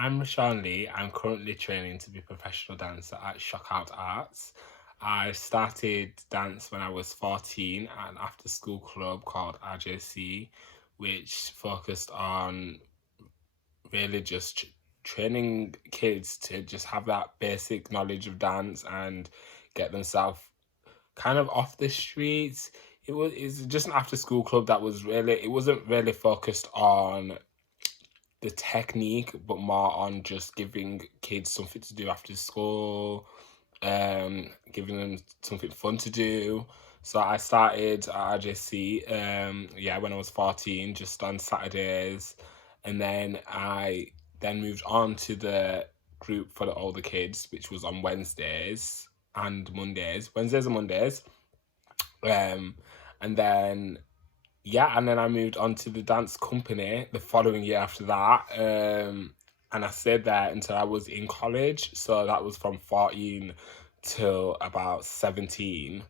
I'm Rashawn Lee. I'm currently training to be a professional dancer at Shockout Arts. I started dance when I was 14 at an after school club called RJC, which focused on really just training kids to just have that basic knowledge of dance and get themselves kind of off the streets. It's just an after school club that was really, it wasn't really focused on the technique, but more on just giving kids something to do after school, giving them something fun to do. So I started at RJC, when I was 14, just on Saturdays, and then I then moved on to the group for the older kids, which was on Wednesdays and Mondays, Wednesdays and Mondays, um, and then and then I moved on to the dance company the following year after that. And I stayed there until I was in college. So that was from 14 till about 17.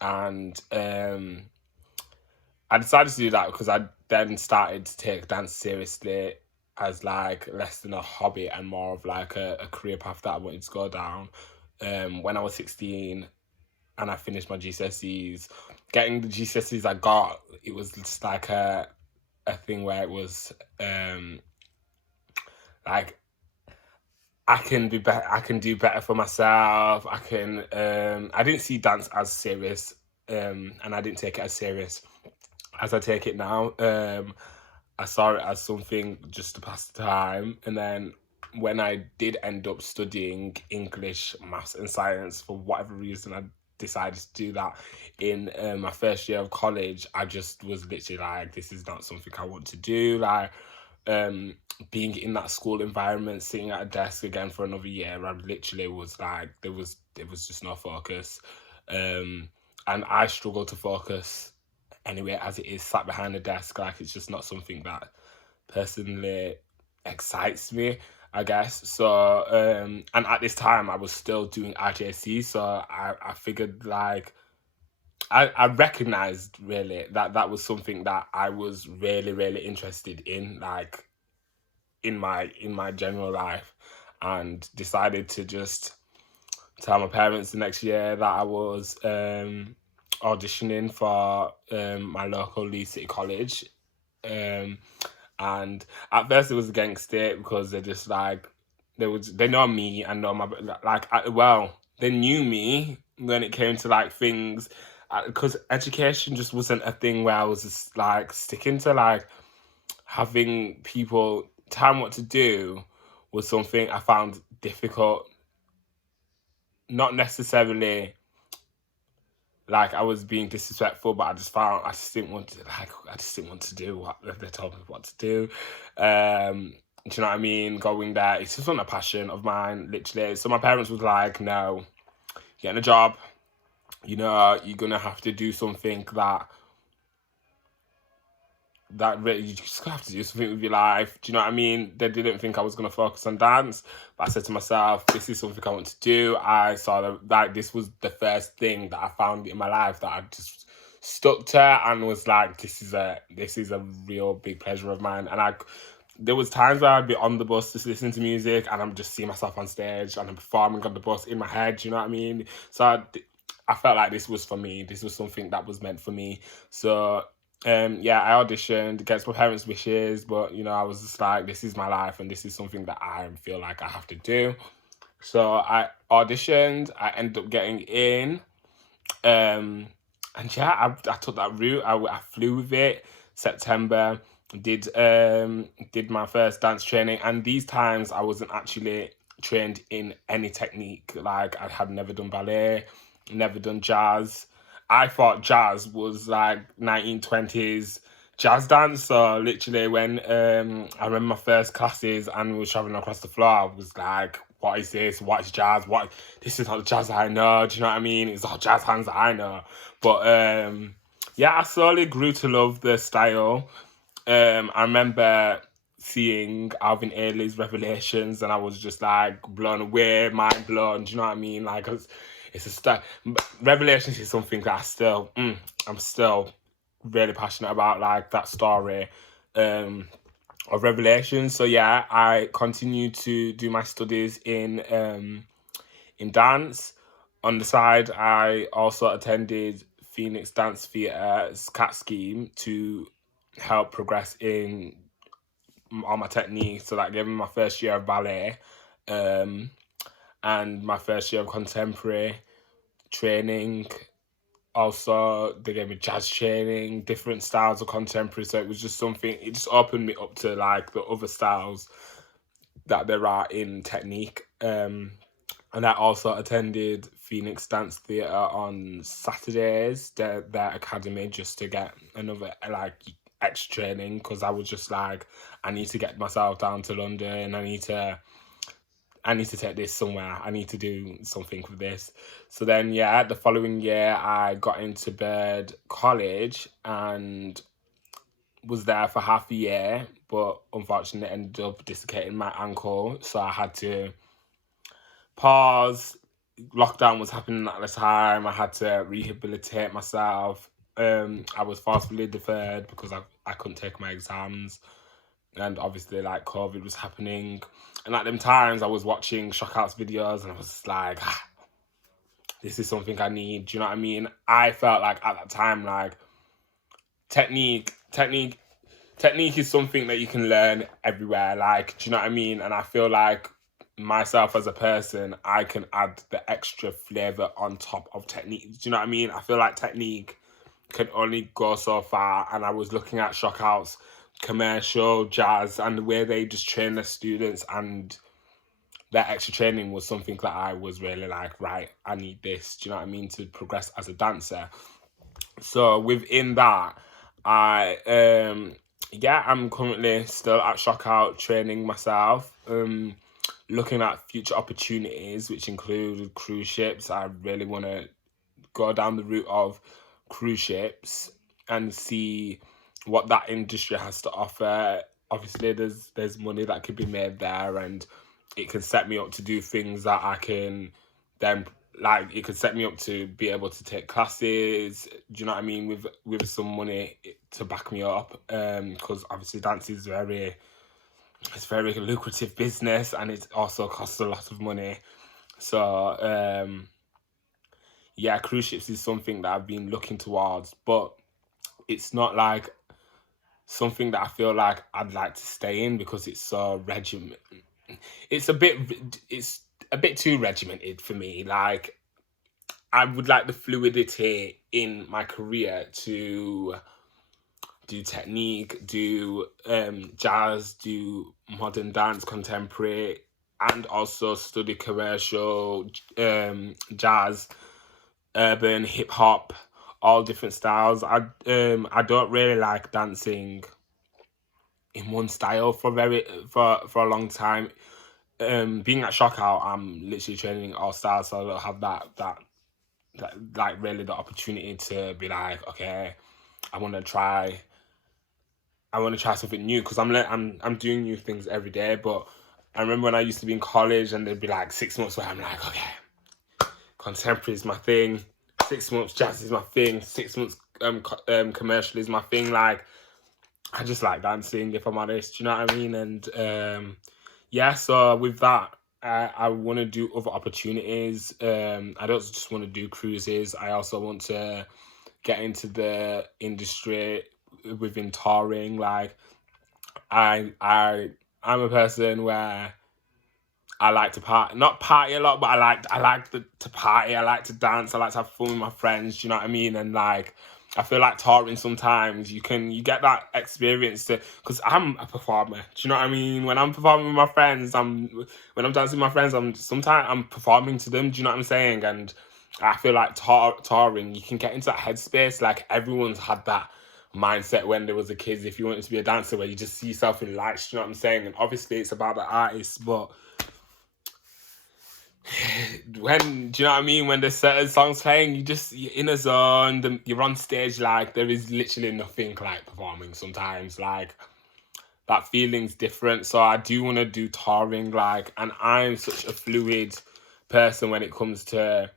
And I decided to do that because I then started to take dance seriously as like less than a hobby and more of like a career path that I wanted to go down. When I was 16, and I finished my GCSEs. Getting the GCSEs I got, it was just like a thing where it was like I can be better. I can do better for myself. I can. I didn't see dance as serious, and I didn't take it as serious as I take it now. I saw it as something just to pass the time, and then when I did end up studying English, maths, and science for whatever reason, I decided to do that in my first year of college. I just was literally like, this is not something I want to do. Like, um, being in that school environment, sitting at a desk again for another year, I literally was like, there was just no focus, and I struggle to focus anyway as it is sat behind a desk. Like, it's just not something that personally excites me, I guess. So and at this time I was still doing RJC, so I figured like I recognized really that that was something that I was really really interested in, like in my general life, and decided to just tell my parents the next year that I was auditioning for my local Leeds City College. Um, and at first it was against it because they're just like they know me and know my they knew me when it came to like things, because education just wasn't a thing where I was just like sticking to like having people tell me what to do was something I found difficult. Not necessarily like I was being disrespectful, but I just didn't want to I just didn't want to do what they told me what to do. Do you know what I mean? Going there, it's just not a passion of mine, literally. So my parents was like, "No, getting a job. You know, you're gonna have to do something that really you just have to do something with your life." Do you know what I mean? They didn't think I was gonna focus on dance, but I said to myself, "This is something I want to do." I saw that like this was the first thing that I found in my life that I just stuck to and was like, this is a real big pleasure of mine." And there was times where I'd be on the bus just listening to music and I'm just seeing myself on stage and I'm performing on the bus in my head. Do you know what I mean? So I felt like this was for me. This was something that was meant for me. So I auditioned against my parents' wishes, but you know, I was just like, this is my life and this is something that I feel like I have to do. So I auditioned, I ended up getting in. Um, and I took that route. I flew with it. September, did my first dance training, and these times I wasn't actually trained in any technique. Like I had never done ballet, never done jazz. I thought jazz was like 1920s jazz dance. So literally, when I remember my first classes and we were traveling across the floor, I was like, "What is this? What is jazz? What? This is not the jazz I know." Do you know what I mean? It's not jazz hands that I know. But I slowly grew to love the style. I remember seeing Alvin Ailey's Revelations, and I was just like blown away, mind blown. Do you know what I mean? Like it's a style. Revelations is something that I'm still really passionate about, like that story. Um, of Revelation. So yeah, I continue to do my studies in dance. On the side, I also attended Phoenix Dance Theatre's CAT scheme to help progress in on my technique. So that gave me my first year of ballet, um, and my first year of contemporary training. Also, they gave me jazz training, different styles of contemporary. So it was just something. It just opened me up to like the other styles that there are in technique. And I also attended Phoenix Dance Theatre on Saturdays, their academy, just to get another like extra training, because I was just like, I need to get myself down to London. I need to take this somewhere. I need to do something with this. So then, yeah, the following year, I got into Bird College and was there for half a year, but unfortunately ended up dislocating my ankle. So I had to pause. Lockdown was happening at the time. I had to rehabilitate myself. I was forcefully deferred because I couldn't take my exams. And obviously, like, COVID was happening. And at them times, I was watching Shockouts videos and I was like, this is something I need. Do you know what I mean? I felt like at that time, like, technique is something that you can learn everywhere. Like, do you know what I mean? And I feel like myself as a person, I can add the extra flavor on top of technique. Do you know what I mean? I feel like technique can only go so far. And I was looking at Shockouts commercial jazz and the way they just train their students, and that extra training was something that I was really like, right, I need this, do you know what I mean, to progress as a dancer. So within that, I'm currently still at Shockout training myself, looking at future opportunities, which include cruise ships. I really want to go down the route of cruise ships and see what that industry has to offer. Obviously, there's money that could be made there, and it can set me up to do things that I can then, like, it could set me up to be able to take classes. Do you know what I mean? With some money to back me up, because obviously dance is very lucrative business, and it also costs a lot of money. So yeah, cruise ships is something that I've been looking towards, but it's not like something that I feel like I'd like to stay in because it's so it's a bit too regimented for me. Like, I would like the fluidity in my career to do technique, do jazz, do modern dance, contemporary, and also study commercial, jazz, urban, hip hop, all different styles. I don't really like dancing in one style for a long time. Being at Shockout, I'm literally training all styles, so I don't have that like really the opportunity to be like, okay, I want to try something new, because I'm doing new things every day. But I remember when I used to be in college and there'd be like 6 months where I'm like, okay, contemporary is my thing, 6 months jazz is my thing, 6 months commercial is my thing. Like, I just like dancing, if I'm honest, you know what I mean? And yeah, so with that, I want to do other opportunities. I don't just want to do cruises. I also want to get into the industry within touring. Like, I'm a person where I like to not party a lot, but I like to party. I like to dance. I like to have fun with my friends. Do you know what I mean? And like, I feel like touring sometimes you get that experience because I'm a performer. Do you know what I mean? When I'm performing with my friends, when I'm dancing with my friends, sometimes I'm performing to them. Do you know what I'm saying? And I feel like touring, you can get into that headspace. Like, everyone's had that mindset when there was a kid. If you wanted to be a dancer, where you just see yourself in lights. Do you know what I'm saying? And obviously, it's about the artist, but when, do you know what I mean, when there's certain songs playing, you're in a zone, you're on stage, like, there is literally nothing like performing sometimes. Like, that feeling's different. So I do want to do touring, like, and I'm such a fluid person when it comes to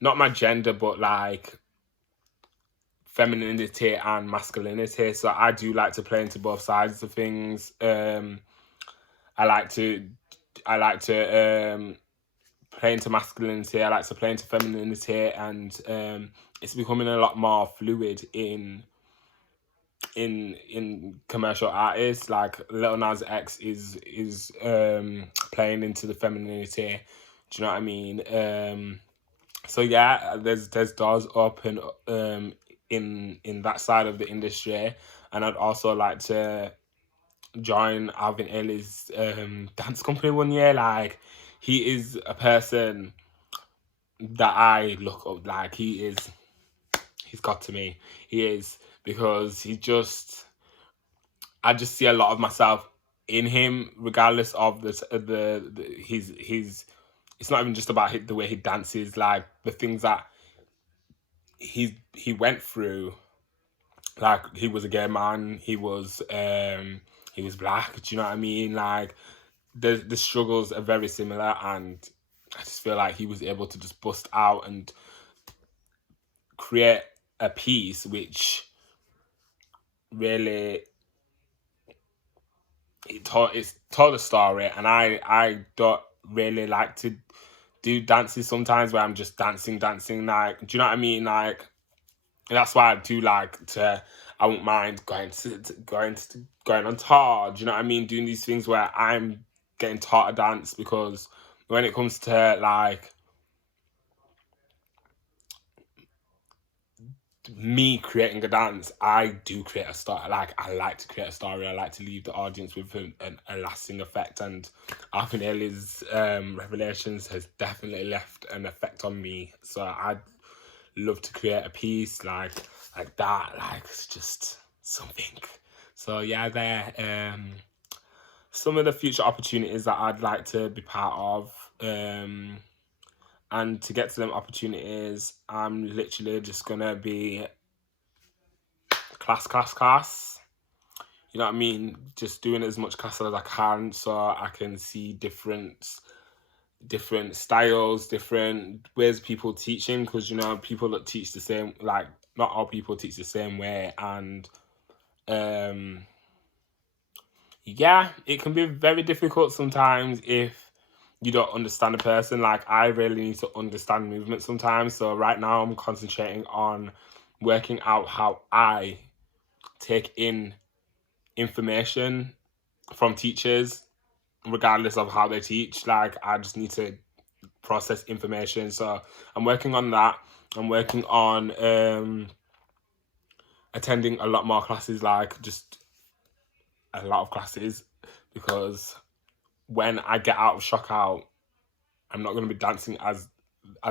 not my gender, but like femininity and masculinity. So I do like to play into both sides of things. I like to play into masculinity. I like to play into femininity, and it's becoming a lot more fluid in commercial artists. Like Lil Nas X is playing into the femininity. Do you know what I mean? So yeah, there's doors open in that side of the industry, and I'd also like to join Alvin Ailey's dance company one year. Like, he is a person that I look up. Like, he's got to me. He is, because I just see a lot of myself in him, regardless of his. It's not even just about the way he dances, like the things that he went through. Like, he was a gay man, he was black. Do you know what I mean? Like, the struggles are very similar, and I just feel like he was able to just bust out and create a piece which really it's told a story. And I don't really like to do dances sometimes where I'm just dancing. Like, do you know what I mean? Like, that's why I do like to. I won't mind going on tour. Do you know what I mean? Doing these things where I'm getting taught a dance, because when it comes to like me creating a dance, I do create a story. Like, I like to create a story. I like to leave the audience with a lasting effect. And Alvin Ailey's Revelations has definitely left an effect on me. So I'd love to create a piece like that. Like, it's just something. So yeah, there some of the future opportunities that I'd like to be part of. And to get to them opportunities, I'm literally just gonna be class. You know what I mean? Just doing as much class as I can, so I can see different styles, different ways of people teaching. Because, you know, people that teach the same, like, not all people teach the same way. And yeah, it can be very difficult sometimes if you don't understand a person. Like, I really need to understand movement sometimes. So right now I'm concentrating on working out how I take in information from teachers, regardless of how they teach. Like, I just need to process information. So I'm working on that. I'm working on attending a lot more classes, like just a lot of classes, because when I get out of shock out, I'm not going to be dancing as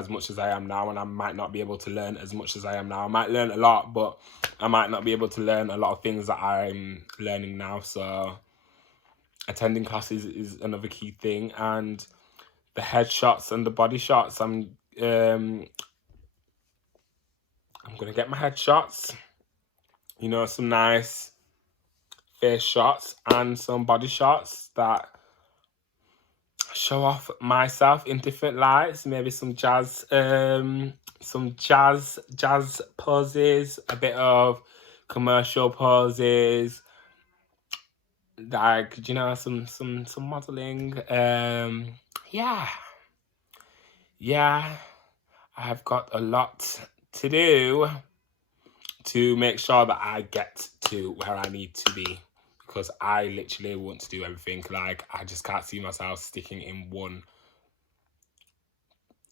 much as I am now, and I might not be able to learn as much as I am now. I might learn a lot, but I might not be able to learn a lot of things that I'm learning now. So attending classes is another key thing, and the headshots and the body shots. I'm gonna get my headshots. You know, some nice face shots and some body shots that show off myself in different lights. Maybe some jazz poses, a bit of commercial poses, like, you know, some modeling. Yeah, I've got a lot to do to make sure that I get to where I need to be, because I literally want to do everything. Like, I just can't see myself sticking in one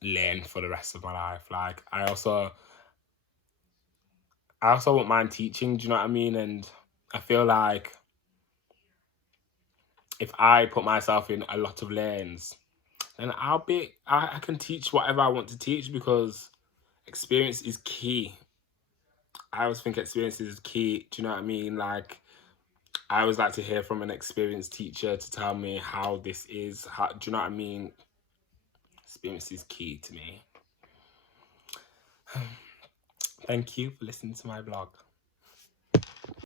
lane for the rest of my life. Like, I also won't mind teaching, do you know what I mean? And I feel like if I put myself in a lot of lanes, then I can teach whatever I want to teach, because experience is key. I always think experience is key. Do you know what I mean? Like, I always like to hear from an experienced teacher to tell me how this is. Do you know what I mean? Experience is key to me. Thank you for listening to my vlog.